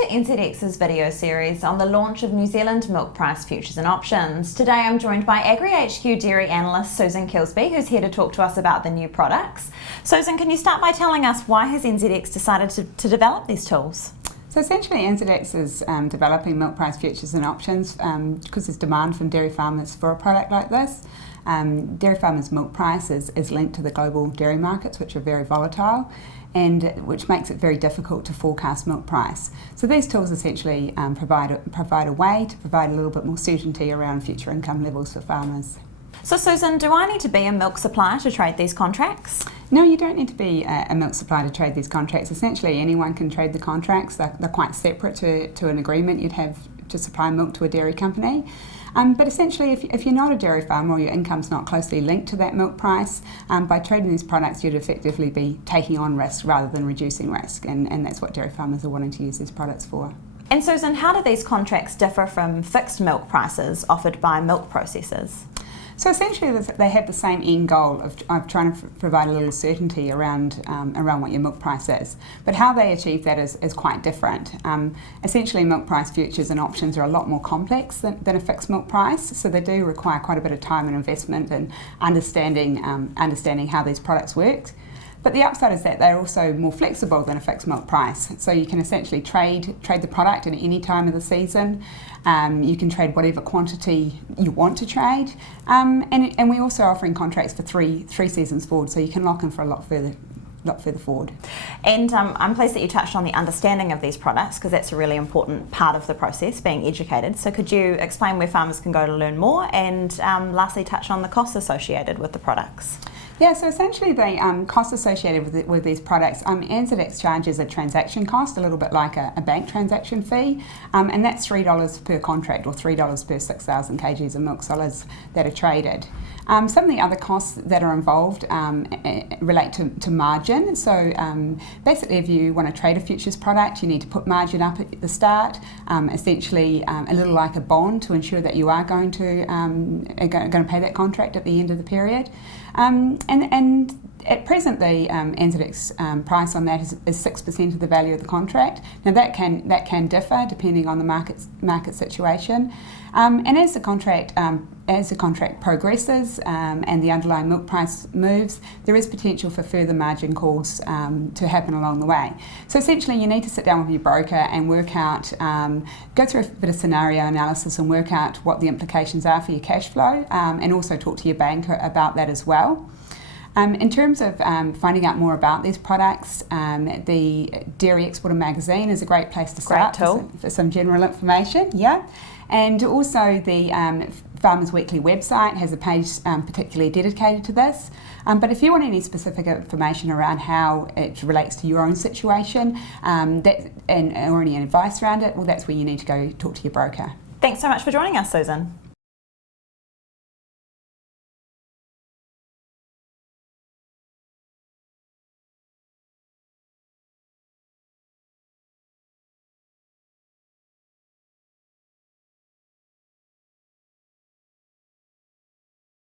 to NZX's video series on the launch of New Zealand milk price futures and options. Today I'm joined by AgriHQ dairy analyst Susan Kilsby, who's here to talk to us about the new products. Susan, can you start by telling us why has NZX decided to develop these tools? So essentially NZX is developing milk price futures and options because there's demand from dairy farmers for a product like this. Dairy farmers' milk price is linked to the global dairy markets, which are very volatile, and which makes it very difficult to forecast milk price. So these tools essentially provide a way to provide a little bit more certainty around future income levels for farmers. So Susan, do I need to be a milk supplier to trade these contracts? No, you don't need to be a milk supplier to trade these contracts. Essentially anyone can trade the contracts. They're quite separate to an agreement you'd have to supply milk to a dairy company. But essentially, if you're not a dairy farmer or your income's not closely linked to that milk price, by trading these products you'd effectively be taking on risk rather than reducing risk, and that's what dairy farmers are wanting to use these products for. And Susan, how do these contracts differ from fixed milk prices offered by milk processors? So essentially they have the same end goal of trying to provide a little certainty around what your milk price is. But how they achieve that is quite different. Essentially milk price futures and options are a lot more complex than a fixed milk price, so they do require quite a bit of time and investment and understanding how these products work. But the upside is that they're also more flexible than a fixed milk price. So you can essentially trade the product at any time of the season. You can trade whatever quantity you want to trade. And we're also offering contracts for three seasons forward, so you can lock in for a lot further forward. And I'm pleased that you touched on the understanding of these products, because that's a really important part of the process, being educated. So could you explain where farmers can go to learn more, and lastly touch on the costs associated with the products? Yeah, so essentially the costs associated with these products, NZX charges a transaction cost, a little bit like a bank transaction fee, and that's $3 per contract, or $3 per 6,000 kgs of milk solids that are traded. Some of the other costs that are involved relate to margin. So basically if you want to trade a futures product, you need to put margin up at the start, essentially a little like a bond to ensure that you are going to pay that contract at the end of the period. And at present, the NZX price on that is 6% of the value of the contract. Now that can differ depending on the market situation, and as the contract progresses and the underlying milk price moves, there is potential for further margin calls to happen along the way. So essentially, you need to sit down with your broker and work out, go through a bit of scenario analysis and work out what the implications are for your cash flow, and also talk to your banker about that as well. In terms of finding out more about these products, the Dairy Exporter magazine is a great place to start for some general information. Yeah, and also the Farmers Weekly website has a page particularly dedicated to this. But if you want any specific information around how it relates to your own situation, or any advice around it, well, that's where you need to go talk to your broker. Thanks so much for joining us, Susan.